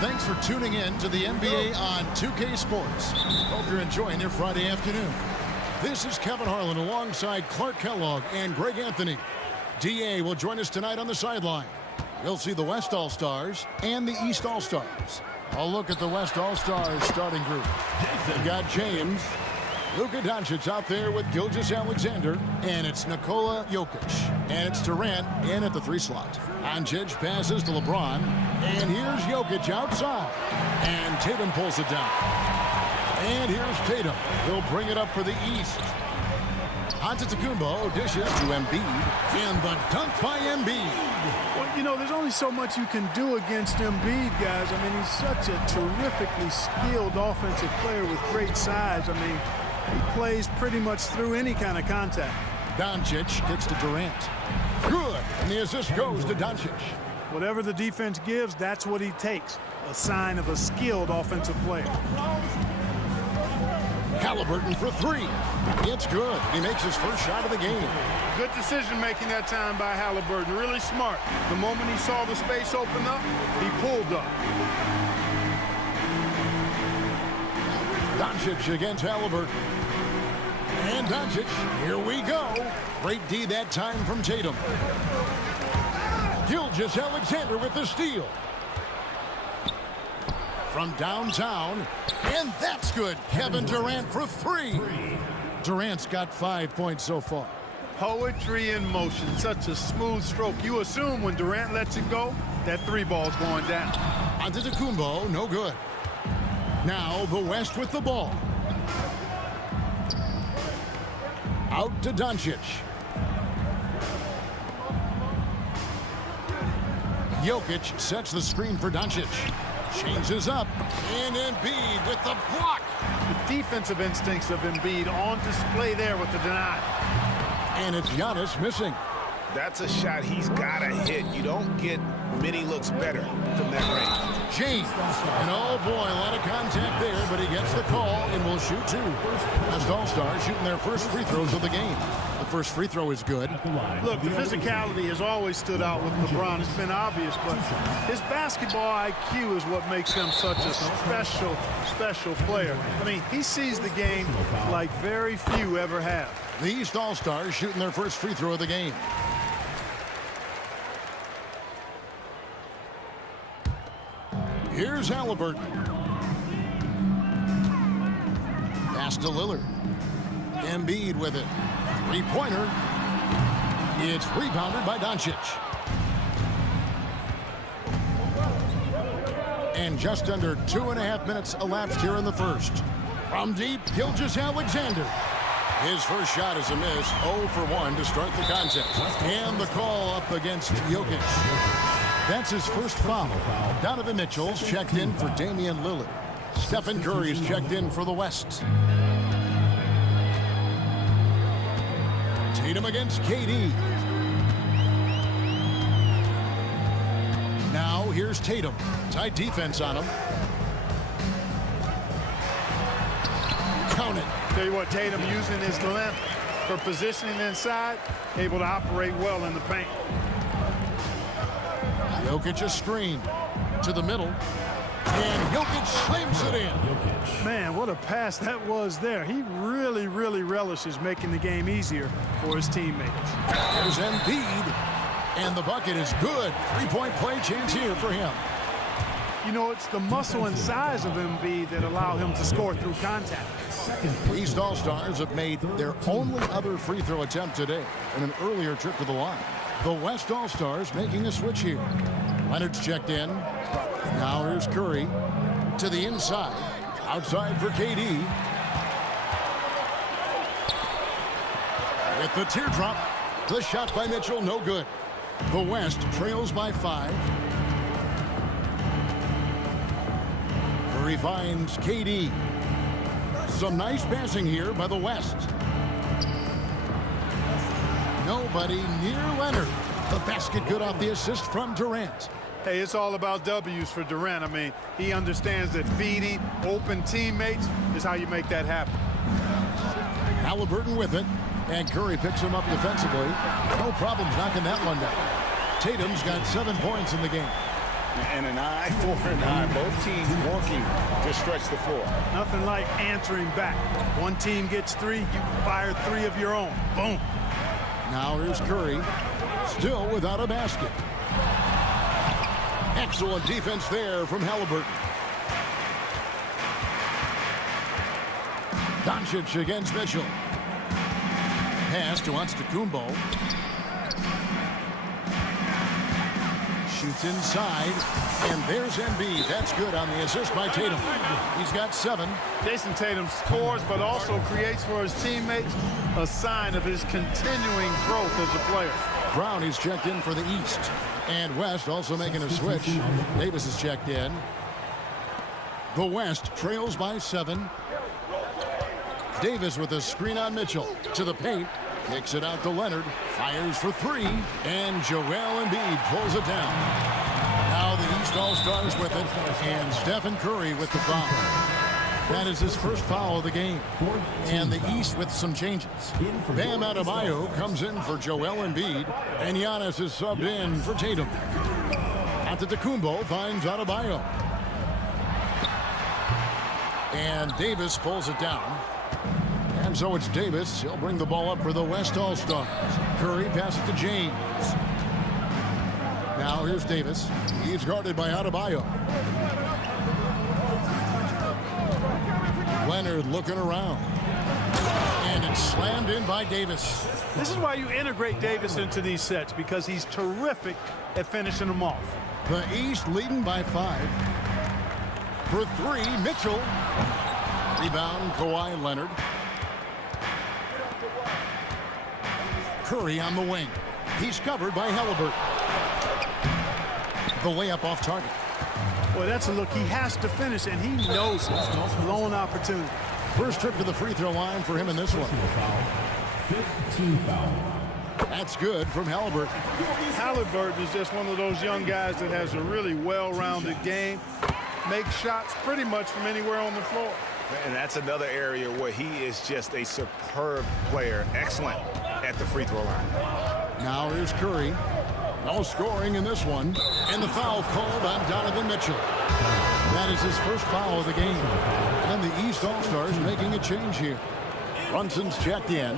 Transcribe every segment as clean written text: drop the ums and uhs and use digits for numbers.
Thanks for tuning in to the NBA on 2K Sports. Hope you're enjoying your Friday afternoon. This is Kevin Harlan alongside Clark Kellogg and Greg Anthony. DA will join us tonight on the sideline. We'll see the West All-Stars and the East All-Stars. I'll look at the West All-Stars starting group. They've got James, Luka Doncic out there with Gilgeous-Alexander, and it's Nikola Jokic. And it's Durant in at the 3 slot. Doncic passes to LeBron, and here's Jokic outside. And Tatum pulls it down. And here's Tatum. He'll bring it up for the East. Antetokounmpo dishes to Embiid, and the dunk by Embiid. Well, you know, there's only so much you can do against Embiid, guys. I mean, he's such a terrifically skilled offensive player with great size. I mean, he plays pretty much through any kind of contact. Doncic kicks to Durant. Good, and the assist goes to Doncic. Whatever the defense gives, that's what he takes. A sign of a skilled offensive player. Halliburton for 3. It's good. He makes his first shot of the game. Good decision making that time by Halliburton. Really smart. The moment he saw the space open up, he pulled up. Doncic against Halliburton. And Doncic, here we go. Great D that time from Tatum. Gilgeous-Alexander with the steal. From downtown, and that's good. Kevin Durant for 3. Durant's got 5 points so far. Poetry in motion. Such a smooth stroke. You assume when Durant lets it go, that 3 ball's going down. Antetokounmpo, no good. Now the West with the ball. Out to Doncic. Jokic sets the screen for Doncic. Changes up, and Embiid with the block. The defensive instincts of Embiid on display there with the deny. And it's Giannis missing. That's a shot he's got to hit. You don't get many looks better from that range. James, and oh boy, a lot of contact there, but he gets the call and will shoot 2. West All-Stars shooting their first free throws of the game. The first free throw is good. Look, the physicality has always stood out with LeBron. It's been obvious, but his basketball IQ is what makes him such a special player. I mean, he sees the game like very few ever have. The East All-Stars shooting their first free throw of the game. Here's Halliburton. Pass to Lillard. Embiid with it. 3-pointer. It's rebounded by Doncic. And just under 2.5 minutes elapsed here in the first. From deep, Gilgeous-Alexander. His first shot is a miss. 0 for 1 to start the contest. And the call up against Jokic. That's his first foul. Donovan Mitchell's checked in for Damian Lillard. Stephen Curry's checked in for the West. Tatum against KD. Now here's Tatum. Tight defense on him. Count it. Tell you what, Tatum using his length for positioning inside, able to operate well in the paint. Jokic a screen to the middle, and Jokic slams it in. Man, what a pass that was there. He really relishes making the game easier for his teammates. There's Embiid, and the bucket is good. 3-point play chance here for him. You know, it's the muscle and size of Embiid that allow him to score through contact. East All-Stars have made their only other free throw attempt today in an earlier trip to the line. The West All-Stars making a switch here. Leonard's checked in. Now here's Curry to the inside. Outside for KD. With the teardrop. The shot by Mitchell, no good. The West trails by 5. Curry finds KD. Some nice passing here by the West. Nobody near Leonard. The basket good off the assist from Durant. Hey, it's all about W's for Durant. I mean, he understands that feeding open teammates is how you make that happen. Halliburton with it, and Curry picks him up defensively. No problems knocking that one down. Tatum's got 7 points in the game. And an eye for an eye. Both teams working to stretch the floor. Nothing like answering back. One team gets 3, you fire 3 of your own. Boom. Now here's Curry, still without a basket. Excellent defense there from Halliburton. Doncic against Mitchell. Pass to Antetokounmpo. Shoots inside, and there's Embiid. That's good on the assist by Tatum. He's got 7. Jason Tatum scores, but also creates for his teammates, a sign of his continuing growth as a player. Brown is checked in for the East. And West also making a switch. Davis is checked in. The West trails by 7. Davis with a screen on Mitchell. To the paint. Kicks it out to Leonard. Fires for 3. And Joel Embiid pulls it down. Now the East All-Stars with it. And Stephen Curry with the foul. That is his first foul of the game. And the East with some changes. Bam Adebayo comes in for Joel Embiid. And Giannis is subbed in for Tatum. Antetokounmpo finds Adebayo. And Davis pulls it down. And so it's Davis. He'll bring the ball up for the West All-Stars. Curry passes to James. Now here's Davis. He's guarded by Adebayo. Leonard looking around. And it's slammed in by Davis. This is why you integrate Davis into these sets, because he's terrific at finishing them off. The East leading by 5. For 3, Mitchell. Rebound, Kawhi Leonard. Curry on the wing. He's covered by Halliburton. The layup off target. Boy, that's a look he has to finish, and he knows it. Blown opportunity. First trip to the free throw line for him in this one. 15 foul. That's good from Halliburton. Halliburton is just one of those young guys that has a really well-rounded game. Makes shots pretty much from anywhere on the floor. And that's another area where he is just a superb player. Excellent at the free throw line. Now here's Curry. No scoring in this one. And the foul called on Donovan Mitchell. That is his first foul of the game. And the East All-Stars making a change here. Brunson's checked in.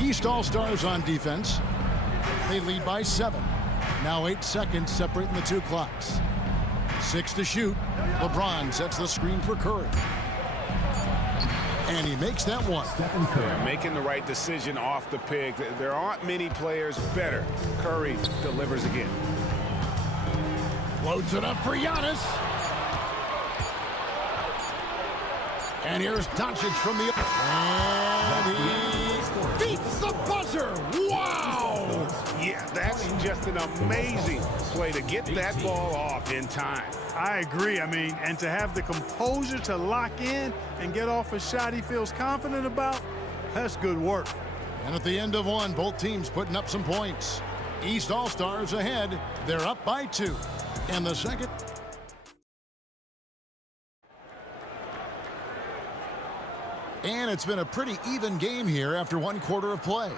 East All-Stars on defense. They lead by 7. Now 8 seconds separating the 2 clocks. 6 to shoot. LeBron sets the screen for Curry. And he makes that one. Yeah, making the right decision off the pick. There aren't many players better. Curry delivers again. Loads it up for Giannis. And here's Doncic from the... And he beats the buzzer. Wow! Yeah, that's just an amazing play to get that ball off in time. I agree. I mean, and to have the composure to lock in and get off a shot he feels confident about, that's good work. And at the end of one, both teams putting up some points. East All-Stars ahead. They're up by 2. And the second... And it's been a pretty even game here after 1 quarter of play.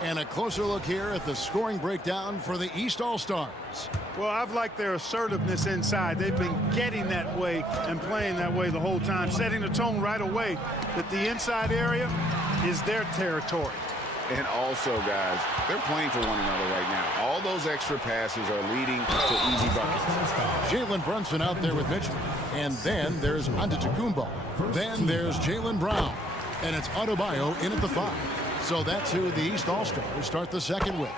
And a closer look here at the scoring breakdown for the East All-Stars. Well, I've liked their assertiveness inside. They've been getting that way and playing that way the whole time, setting the tone right away that the inside area is their territory. And also, guys, they're playing for one another right now. All those extra passes are leading to easy buckets. Jalen Brunson out there with Mitchell. And then there's Antetokounmpo. Then there's Jaylen Brown. And it's Adebayo in at the 5. So that's who the East All-Stars start the second with.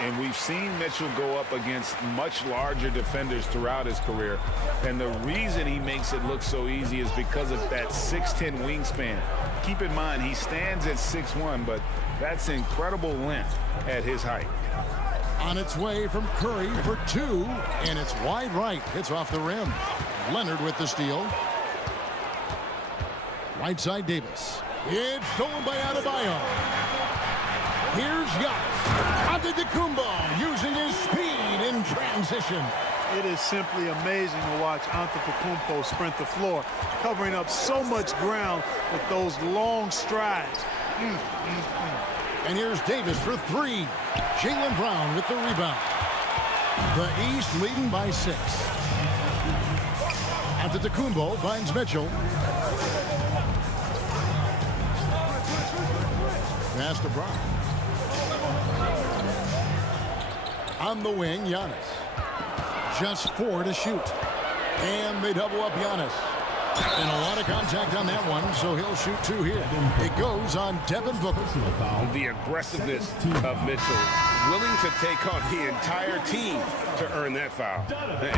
And we've seen Mitchell go up against much larger defenders throughout his career. And the reason he makes it look so easy is because of that 6'10" wingspan. Keep in mind, he stands at 6'1", but that's incredible length at his height. On its way from Curry for 2, and it's wide right. Hits off the rim. Leonard with the steal. Right side Davis. It's stolen by Adebayo. Here's Giannis. Antetokounmpo using his speed in transition. It is simply amazing to watch Antetokounmpo sprint the floor, covering up so much ground with those long strides. And here's Davis for three. Jaylen Brown with the rebound. The East leading by 6. Antetokounmpo finds Mitchell. Pass to Brown. On the wing, Giannis. Just 4 to shoot. And they double up Giannis. And a lot of contact on that one, so he'll shoot 2 here. It goes on Devin Booker. The aggressiveness of Mitchell, willing to take on the entire team to earn that foul.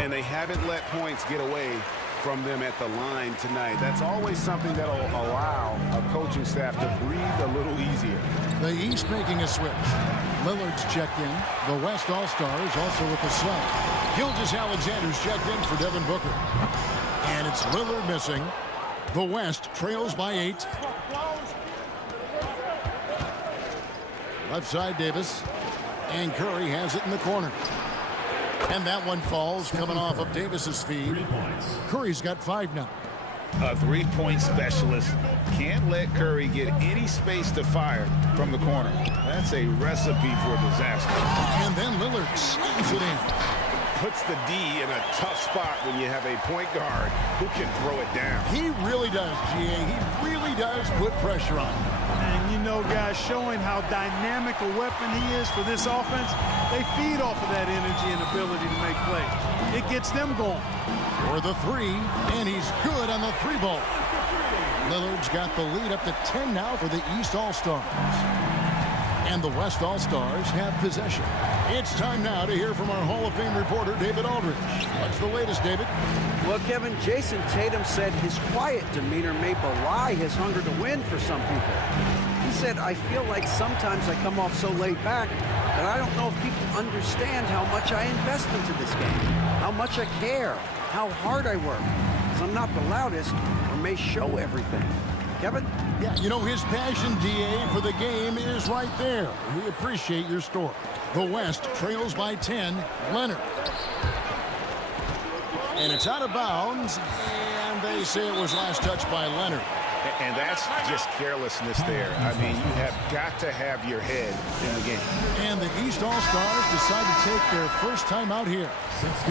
And they haven't let points get away from them at the line tonight. That's always something that'll allow a coaching staff to breathe a little easier. The East making a switch. Lillard's checked in. The West All-Stars also with the sub. Gilgeous-Alexander's checked in for Devin Booker. And it's Lillard missing. The West trails by 8. Left side, Davis. And Curry has it in the corner. And that one falls coming off of Davis's feed. Curry's got 5 now. A three-point specialist can't let Curry get any space to fire from the corner. That's a recipe for disaster. And then Lillard slams it in. Puts the D in a tough spot when you have a point guard who can throw it down. He really does, GA. He really does put pressure on him. And you know, guys, showing how dynamic a weapon he is for this offense, they feed off of that energy and ability to make plays. It gets them going. For the 3, and he's good on the 3-ball. Lillard's got the lead up to 10 now for the East All-Stars. And the West All-Stars have possession. It's time now to hear from our Hall of Fame reporter, David Aldridge. What's the latest, David? Well, Kevin, Jason Tatum said his quiet demeanor may belie his hunger to win for some people. He said, I feel like sometimes I come off so laid back that I don't know if people understand how much I invest into this game, how much I care, how hard I work. Because I'm not the loudest or may show everything. Kevin? Yeah, you know, his passion, DA, for the game is right there. We appreciate your story. The West trails by 10. Leonard. And it's out of bounds, and they say it was last touched by Leonard. And that's just carelessness there. I mean, you have got to have your head in the game. And the East All-Stars decide to take their first time out here.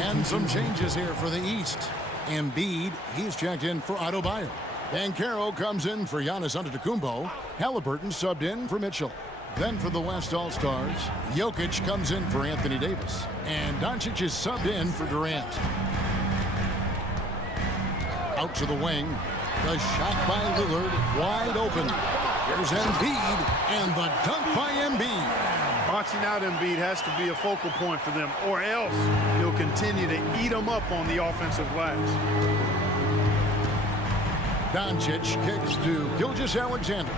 And some changes here for the East. Embiid, he's checked in for Adebayo. Banchero comes in for Giannis Antetokounmpo. Halliburton subbed in for Mitchell. Then for the West All-Stars, Jokic comes in for Anthony Davis. And Doncic is subbed in for Durant. Out to the wing. The shot by Lillard, wide open. Here's Embiid, and the dunk by Embiid. Boxing out Embiid has to be a focal point for them, or else he'll continue to eat them up on the offensive glass. Doncic kicks to Gilgeous-Alexander.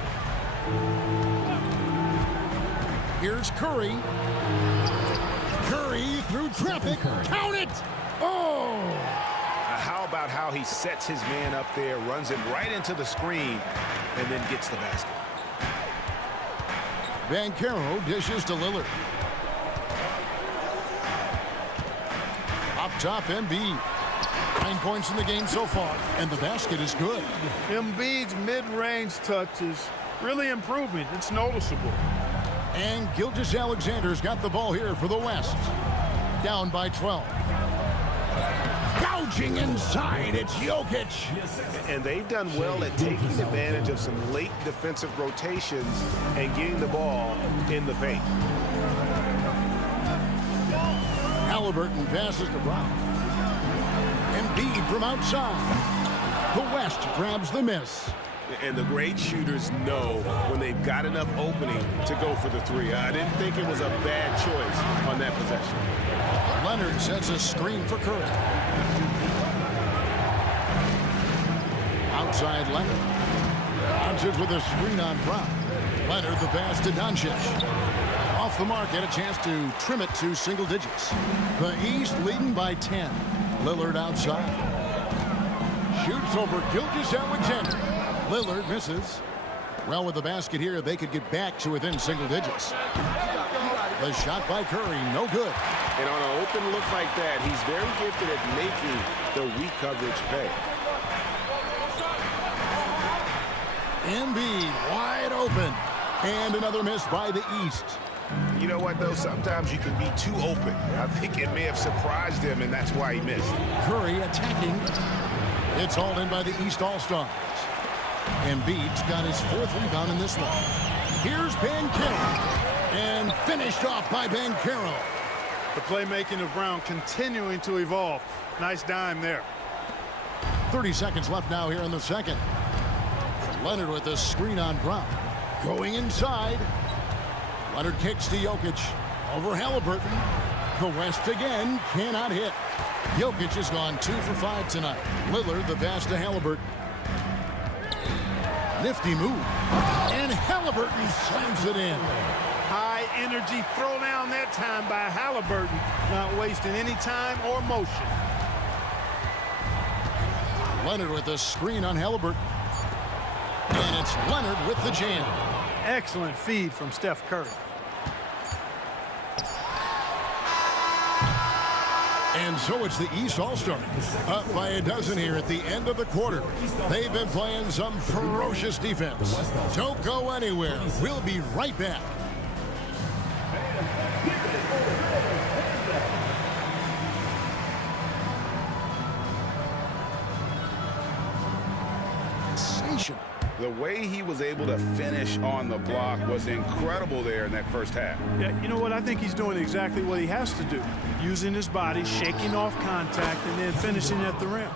Here's Curry. Curry through traffic. Count it! Oh! How about how he sets his man up there, runs him right into the screen, and then gets the basket. Banchero dishes to Lillard. Up top, Embiid. 9 points in the game so far, and the basket is good. Embiid's mid-range touch is really improving. It's noticeable. And Gilgeous-Alexander's got the ball here for the West. Down by 12. Gouging inside, it's Jokic. And they've done well at taking advantage of some late defensive rotations and getting the ball in the paint. Halliburton passes to Brown. Embiid from outside. The West grabs the miss. And the great shooters know when they've got enough opening to go for the 3. I didn't think it was a bad choice on that possession. Leonard sets a screen for Curry. Outside Leonard. Doncic with a screen on Brown. Leonard the pass to Doncic. Off the mark, had a chance to trim it to single digits. The East leading by 10. Lillard outside. Shoots over Gilgeous-Alexander. Lillard misses. Well, with the basket here, they could get back to within single digits. The shot by Curry, no good. And on an open look like that, he's very gifted at making the weak coverage pay. Embiid wide open. And another miss by the East. You know what, though? Sometimes you can be too open. I think it may have surprised him, and that's why he missed. Curry attacking. It's hauled in by the East All-Stars. Embiid's got his 4th rebound in this one. Here's Banchero. And finished off by Banchero. The playmaking of Brown continuing to evolve. Nice dime there. 30 seconds left now here in the second. Leonard with a screen on Brown. Going inside. Leonard kicks to Jokic. Over Halliburton. The West again cannot hit. Jokic has gone 2 for 5 tonight. Lillard the pass to Halliburton. Nifty move. And Halliburton slams it in. High energy throw down that time by Halliburton. Not wasting any time or motion. Leonard with a screen on Halliburton. And it's Leonard with the jam. Excellent feed from Steph Curry. And so it's the East All-Stars up by a dozen here at the end of the quarter. They've been playing some ferocious defense. Don't go anywhere. We'll be right back. Sensational. The way he was able to finish on the block was incredible there in that first half. Yeah, you know what? I think he's doing exactly what he has to do. Using his body, shaking off contact, and then finishing at the rim.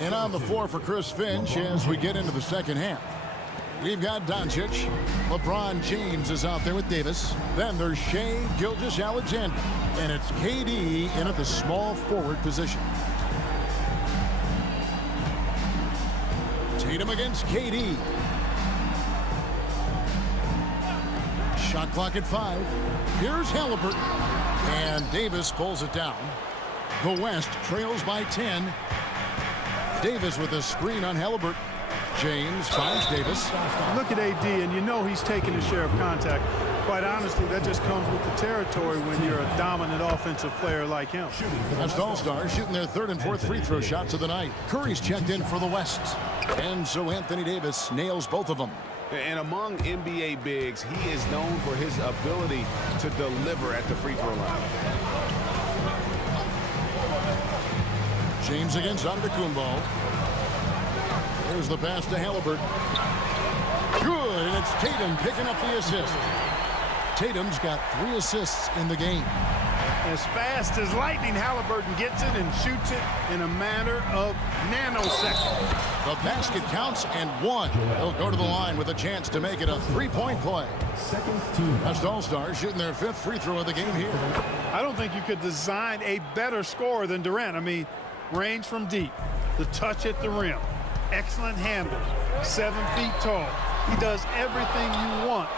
And on the floor for Chris Finch as we get into the second half. We've got Doncic. LeBron James is out there with Davis. Then there's Shai Gilgeous-Alexander. And it's KD in at the small forward position. Tatum against KD. Shot clock at 5. Here's Halliburton. And Davis pulls it down. The West trails by 10. Davis with a screen on Halliburton. James finds Davis. Look at AD, and you know he's taking a share of contact. Quite honestly, that just comes with the territory when you're a dominant offensive player like him. West All-Stars shooting their 3rd and 4th free throw shots of the night. Curry's checked in for the West. And so Anthony Davis nails both of them. And among NBA bigs, he is known for his ability to deliver at the free throw line. James against Antetokounmpo. There's the pass to Halliburton. Good, and it's Tatum picking up the assist. Tatum's got 3 assists in the game. As fast as lightning, Halliburton gets it and shoots it in a matter of nanoseconds. The basket counts and 1. He'll go to the line with a chance to make it a 3-point play. West All-Stars shooting their 5th free throw of the game here. I don't think you could design a better scorer than Durant. I mean, range from deep, the touch at the rim, excellent handle, 7 feet tall. He does everything you want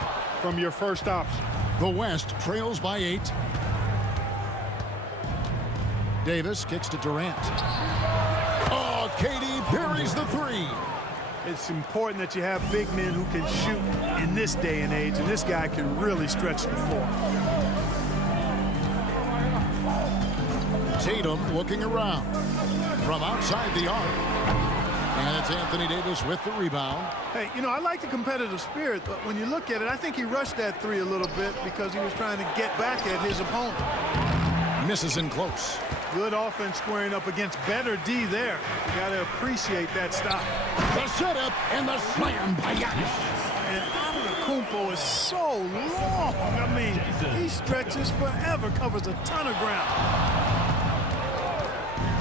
from your first option. The West trails by 8. Davis kicks to Durant. Oh, KD buries the 3. It's important that you have big men who can shoot in this day and age, and this guy can really stretch the floor. Tatum looking around from outside the arc. And it's Anthony Davis with the rebound. Hey, you know, I like the competitive spirit, but when you look at it, I think he rushed that 3 a little bit because he was trying to get back at his opponent. Misses in close. Good offense squaring up against better D there. You got to appreciate that stop. The setup and the slam by Giannis. And Antetokounmpo is so long. I mean, he stretches forever, covers a ton of ground.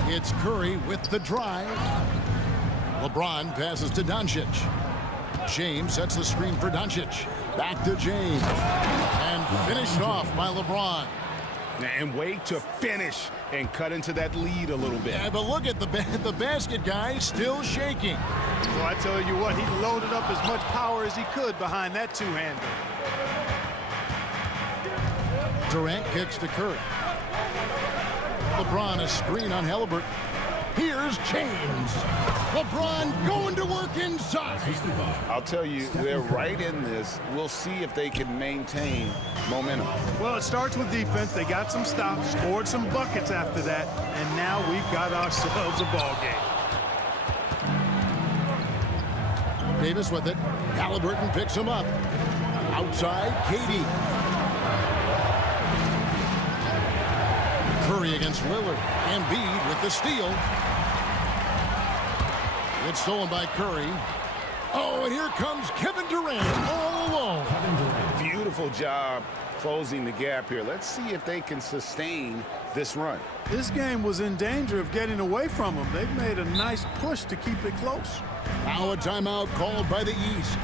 It's Curry with the drive. LeBron passes to Doncic. James sets the screen for Doncic. Back to James. And finished off by LeBron. And way to finish and cut into that lead a little bit. Yeah, but look at the basket guy still shaking. So I tell you what, he loaded up as much power as he could behind that 2-hander. Durant kicks to Curry. LeBron a screen on Halliburton. Here's James. LeBron going to work inside. I'll tell you, they're right in this. We'll see if they can maintain momentum. Well, it starts with defense. They got some stops, scored some buckets after that, and now we've got ourselves a ball game. Davis with it. Halliburton picks him up. Outside, KD. Curry against Lillard. Embiid with the steal. It's stolen by Curry. Oh, and here comes Kevin Durant all alone. Beautiful job closing the gap here. Let's see if they can sustain this run. This game was in danger of getting away from them. They've made a nice push to keep it close. Now a timeout called by the East.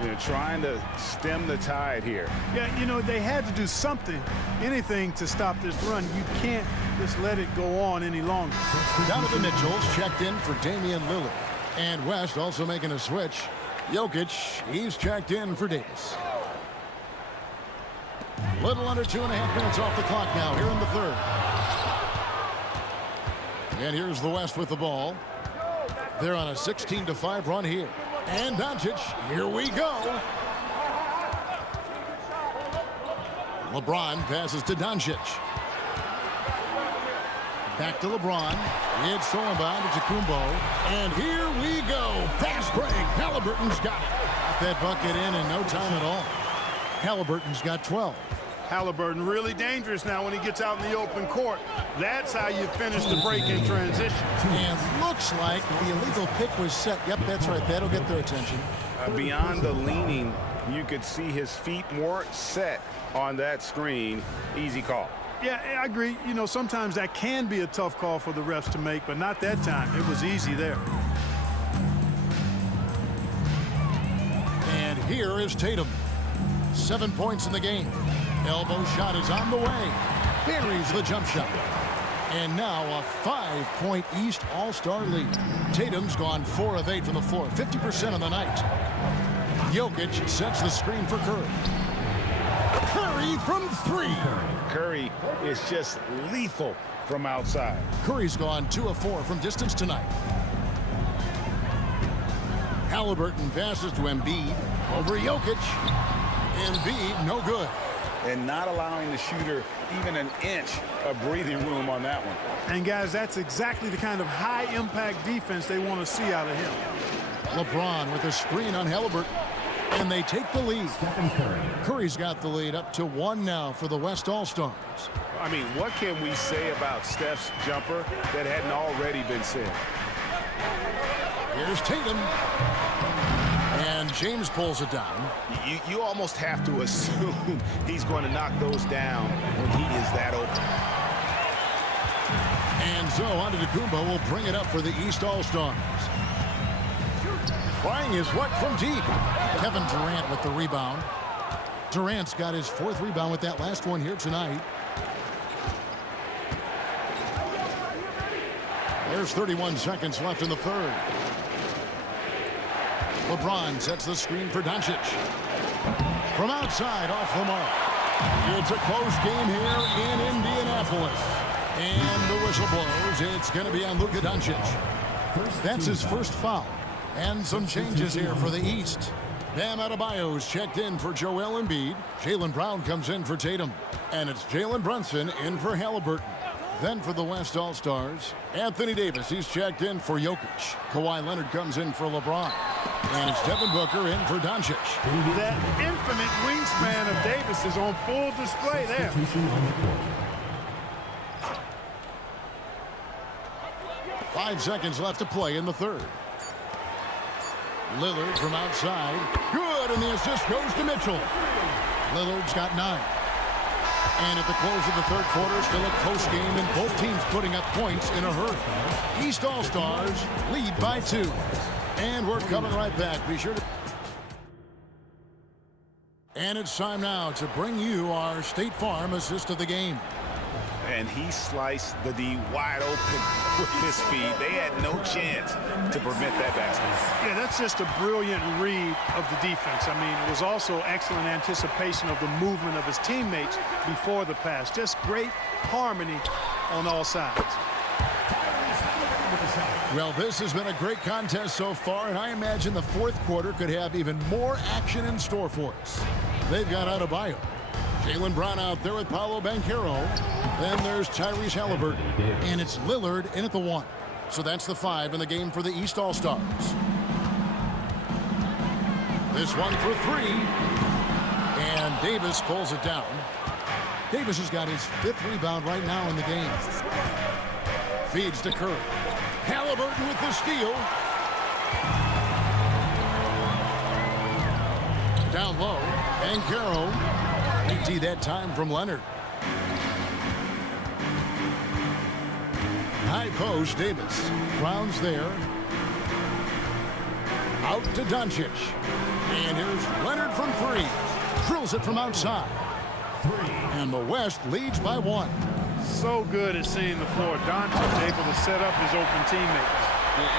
They're trying to stem the tide here. Yeah, you know, they had to do something, anything to stop this run. You can't just let it go on any longer. Donovan Mitchell's checked in for Damian Lillard. And West also making a switch. Jokic, he's checked in for Davis. Little under 2.5 minutes off the clock now here in the third. And here's the West with the ball. They're on a 16-5 run here. And Doncic, here we go. LeBron passes to Doncic. Back to LeBron. It's stolen by Antetokounmpo. And here we go. Fast break. Halliburton's got it. Got that bucket in no time at all. Halliburton's got 12. Halliburton really dangerous now when he gets out in the open court. That's how you finish the break in transition. And looks like the illegal pick was set. Yep, that's right. That'll get their attention. Beyond the leaning, you could see his feet more set on that screen. Easy call. Yeah, I agree. You know, sometimes that can be a tough call for the refs to make, but not that time. It was easy there. And here is Tatum. 7 points in the game. Elbow shot is on the way. Buries the jump shot. And now a 5-point East All-Star lead. Tatum's gone 4 of 8 from the floor, 50% on the night. Jokic sets the screen for Curry. Curry from 3. Curry is just lethal from outside. Curry's gone 2 of 4 from distance tonight. Halliburton passes to Embiid over Jokic. Embiid, no good. And not allowing the shooter even an inch of breathing room on that one. And, guys, that's exactly the kind of high-impact defense they want to see out of him. LeBron with a screen on Halliburton. And they take the lead. Stephen Curry. Curry's got the lead up to 1 now for the West All-Stars. I mean, what can we say about Steph's jumper that hadn't already been said? Here's Tatum. And James pulls it down. You almost have to assume he's going to knock those down when he is that open. And so Antetokounmpo will bring it up for the East All-Stars. Trying his what from deep. Kevin Durant with the rebound. Durant's got his 4th rebound with that last one here tonight. There's 31 seconds left in the third. LeBron sets the screen for Doncic. From outside, off the mark. It's a close game here in Indianapolis. And the whistle blows. It's going to be on Luka Doncic. That's his first foul. And some changes here for the East. Bam Adebayo's checked in for Joel Embiid. Jaylen Brown comes in for Tatum. And it's Jalen Brunson in for Halliburton. Then for the West All-Stars, Anthony Davis, he's checked in for Jokic. Kawhi Leonard comes in for LeBron. And it's Devin Booker in for Doncic. That infinite wingspan of Davis is on full display there. 5 seconds left to play in the third. Lillard from outside. Good, and the assist goes to Mitchell. Lillard's got 9. And at the close of the third quarter, still a close game, and both teams putting up points in a hurry. East All-Stars lead by 2. And we're coming right back. Be sure to... And it's time now to bring you our State Farm assist of the game. And he sliced the D wide open with his speed. They had no chance to prevent that basket. Yeah, that's just a brilliant read of the defense. I mean, it was also excellent anticipation of the movement of his teammates before the pass. Just great harmony on all sides. Well, this has been a great contest so far, and I imagine the fourth quarter could have even more action in store for us. They've got Adebayo. Jaylen Brown out there with Paolo Banchero. Then there's Tyrese Halliburton. And it's Lillard in at the 1. So that's the 5 in the game for the East All-Stars. This one for 3. And Davis pulls it down. Davis has got his 5th rebound right now in the game. Feeds to Curry. Halliburton with the steal. Down low. Banchero. AT that time from Leonard. High post, Davis. Brown's there. Out to Doncic. And here's Leonard from 3. Drills it from outside. And the West leads by 1. So good at seeing the floor. Doncic able to set up his open teammates.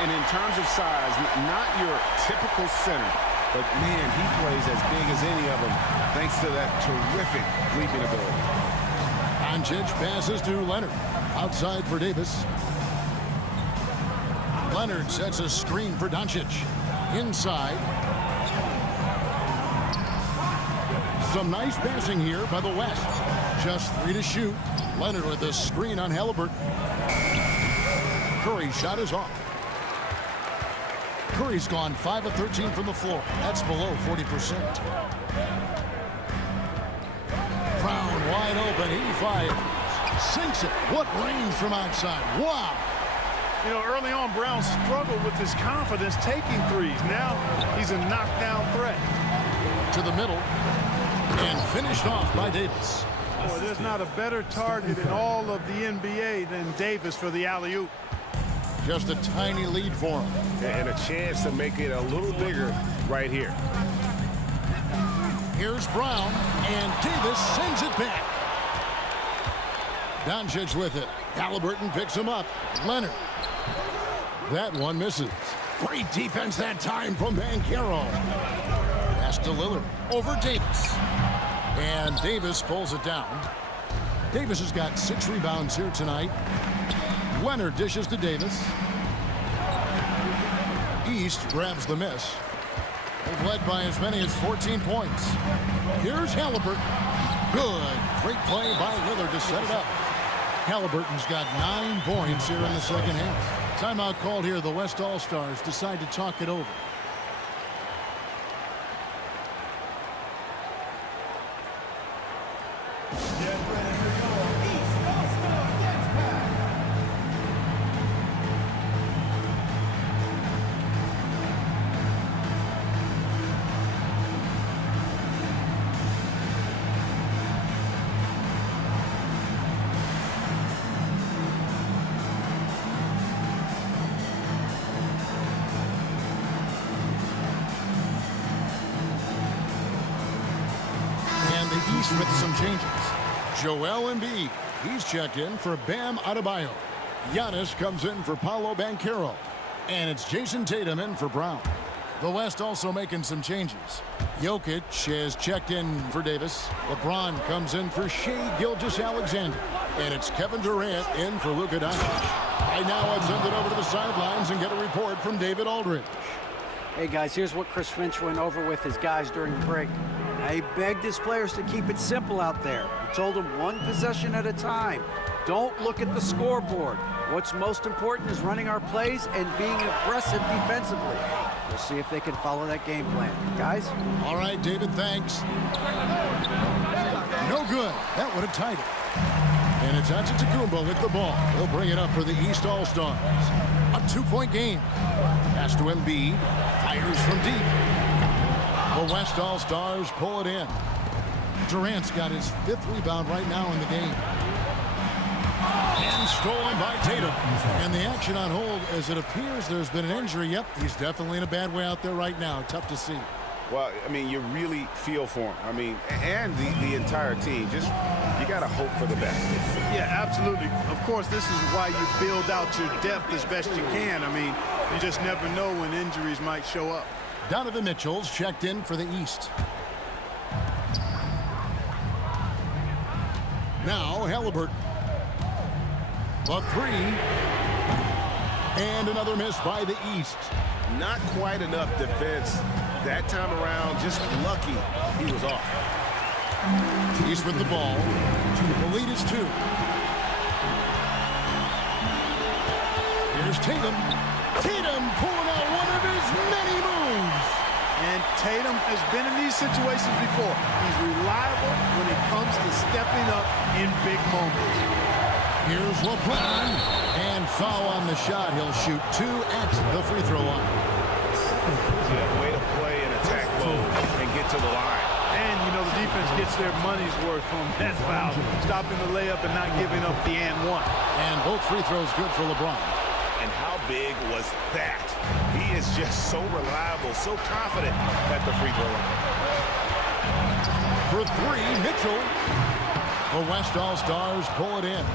And in terms of size, not your typical center, but man, he plays as big as any of them thanks to that terrific leaping ability. Doncic passes to Leonard. Outside for Davis. Leonard sets a screen for Doncic. Inside. Some nice passing here by the West. Just 3 to shoot. Leonard with a screen on Halliburton. Curry's shot is off. Curry's gone 5 of 13 from the floor. That's below 40%. Brown wide open. He fires. Sinks it. What range from outside. Wow. You know, early on, Brown struggled with his confidence taking threes. Now he's a knockdown threat. To the middle. And finished off by Davis. Boy, there's not a better target in all of the NBA than Davis for the alley-oop. Just a tiny lead for him. And a chance to make it a little bigger right here. Here's Brown, and Davis sends it back. Doncic with it. Halliburton picks him up. Leonard. That one misses. Great defense that time from Banchero. Pass to Lillard. Over Davis. And Davis pulls it down. Davis has got 6 rebounds here tonight. Leonard dishes to Davis. East grabs the miss. They've led by as many as 14 points. Here's Halliburton. Good. Great play by Lillard to set it up. Halliburton's got 9 points here in the second half. Timeout called here. The West All-Stars decide to talk it over. East with some changes. Joel Embiid, he's checked in for Bam Adebayo. Giannis comes in for Paolo Banchero. And it's Jason Tatum in for Brown. The West also making some changes. Jokic has checked in for Davis. LeBron comes in for Shai Gilgeous-Alexander. And it's Kevin Durant in for Luka Doncic. Right now, let's send it over to the sidelines and get a report from David Aldridge. Hey, guys, here's what Chris Finch went over with his guys during the break. He begged his players to keep it simple out there. He told them 1 possession at a time. Don't look at the scoreboard. What's most important is running our plays and being aggressive defensively. We'll see if they can follow that game plan. Guys? All right, David, thanks. No good. That would have tied it. And it's Antetokounmpo with the ball. He'll bring it up for the East All-Stars. A 2-point game. Pass to Embiid. Fires from deep. The West All-Stars pull it in. Durant's got his 5th rebound right now in the game. And stolen by Tatum. And the action on hold as it appears there's been an injury. Yep, he's definitely in a bad way out there right now. Tough to see. Well, I mean, you really feel for him. I mean, and the entire team. Just, you got to hope for the best. Yeah, absolutely. Of course, this is why you build out your depth as best you can. I mean, you just never know when injuries might show up. Donovan Mitchell's checked in for the East. Now Halliburton. A 3. And another miss by the East. Not quite enough defense that time around. Just lucky he was off. East with the ball. The lead is 2. Here's Tatum. Tatum pulling out one of his many moves. And Tatum has been in these situations before. He's reliable when it comes to stepping up in big moments. Here's LeBron, and foul on the shot. He'll shoot 2 at the free throw line. Yeah, way to play in attack mode and get to the line. And, you know, the defense gets their money's worth on that foul, stopping the layup and not giving up the and one. And both free throws good for LeBron. And how big was that? He is just so reliable, so confident at the free throw line. For 3, Mitchell. The West All-Stars pull it in.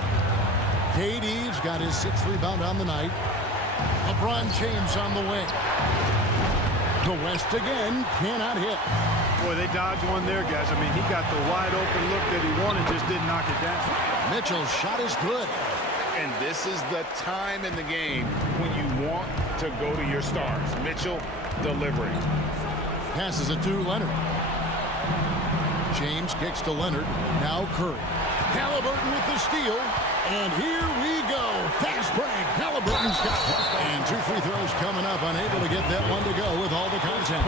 KD's got his 6th rebound on the night. LeBron James on the wing. The West again cannot hit. Boy, they dodged one there, guys. I mean, he got the wide open look that he wanted, just didn't knock it down. Mitchell's shot is good. And this is the time in the game when you want to go to your stars. Mitchell delivering. Passes it to Leonard. James kicks to Leonard. Now Curry. Halliburton with the steal. And here we go. Fast break. Halliburton's got it. And 2 free throws coming up. Unable to get that one to go with all the contact.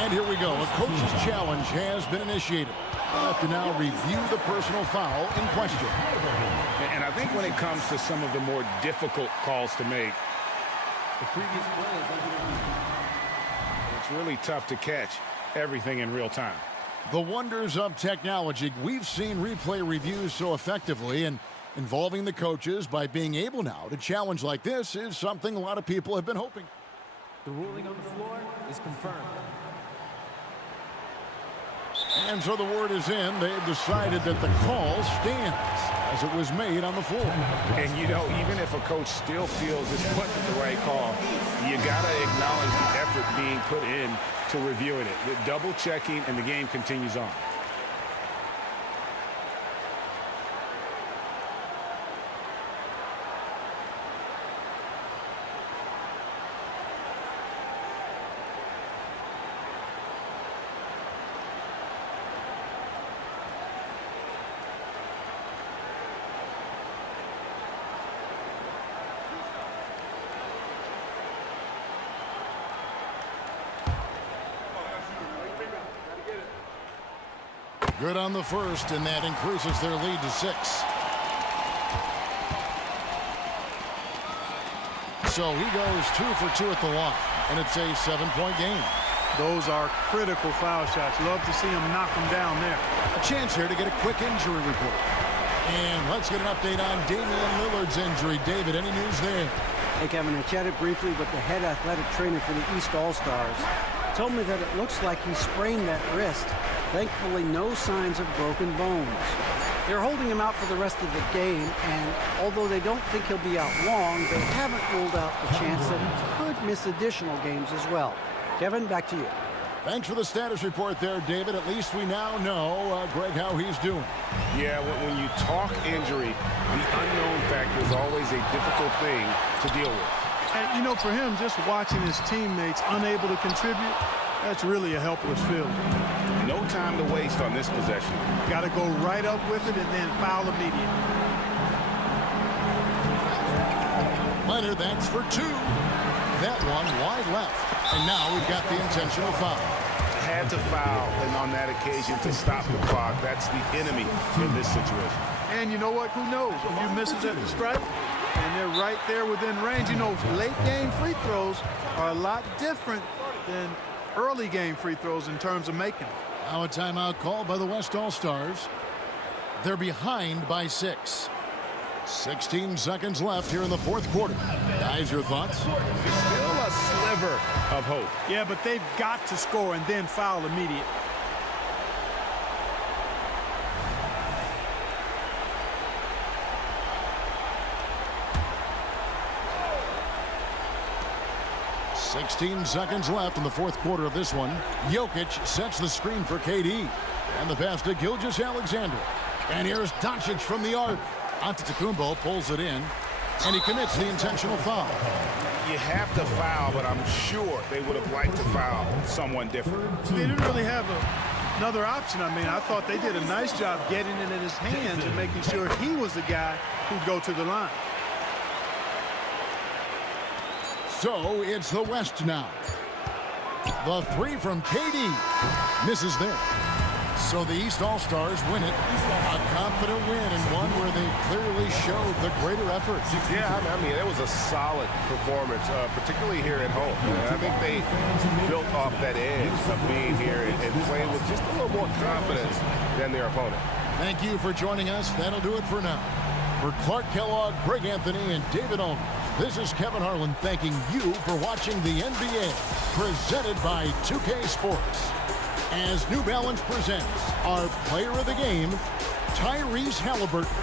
And here we go. A coach's challenge has been initiated. We'll have to now review the personal foul in question. And I think when it comes to some of the more difficult calls to make, it's really tough to catch everything in real time. The wonders of technology. We've seen replay reviews so effectively, and involving the coaches by being able now to challenge like this is something a lot of people have been hoping. The ruling on the floor is confirmed. And so the word is in. They've decided that the call stands as it was made on the floor. And, you know, even if a coach still feels it's put the right call, you got to acknowledge the effort being put in to reviewing it. The double checking, and the game continues on. Good on the first, and that increases their lead to 6. So he goes 2 for 2 at the line, and it's a 7-point game. Those are critical foul shots. Love to see him knock them down there. A chance here to get a quick injury report. And let's get an update on Damian Lillard's injury. David, any news there? Hey, Kevin, I chatted briefly with the head athletic trainer for the East All-Stars. Told me that it looks like he sprained that wrist. Thankfully, no signs of broken bones. They're holding him out for the rest of the game, and although they don't think he'll be out long, they haven't ruled out the chance that he could miss additional games as well. Kevin, back to you. Thanks for the status report there, David. At least we now know, Greg, how he's doing. Yeah, when you talk injury, the unknown factor is always a difficult thing to deal with. And, you know, for him, just watching his teammates unable to contribute, that's really a helpless feeling. No time to waste on this possession. Got to go right up with it and then foul immediately. Leonard, that's for 2. That one wide left. And now we've got the intentional foul. Had to foul, and on that occasion to stop the clock. That's the enemy in this situation. And you know what? Who knows? A few misses at the stripe, and they're right there within range. You know, late game free throws are a lot different than early game free throws in terms of making them. Now a timeout called by the West All-Stars. They're behind by 6. 16 seconds left here in the 4th quarter. Guys, your thoughts? Still a sliver of hope. Yeah, but they've got to score and then foul immediately. .16 seconds left in the 4th quarter of this one. Jokic sets the screen for KD. And the pass to Gilgeous-Alexander. And here's Doncic from the arc. Antetokounmpo pulls it in. And he commits the intentional foul. You have to foul, but I'm sure they would have liked to foul someone different. They didn't really have another option. I mean, I thought they did a nice job getting it in his hands and making sure he was the guy who'd go to the line. So it's the West now. The three from KD. Misses there. So the East All-Stars win it. A confident win and one where they clearly showed the greater effort. Yeah, I mean, it was a solid performance, particularly here at home. I think they built off that edge of being here and playing with just a little more confidence than their opponent. Thank you for joining us. That'll do it for now. For Clark Kellogg, Greg Anthony, and David Ulmer, this is Kevin Harlan thanking you for watching the NBA, presented by 2K Sports. As New Balance presents our player of the game, Tyrese Halliburton.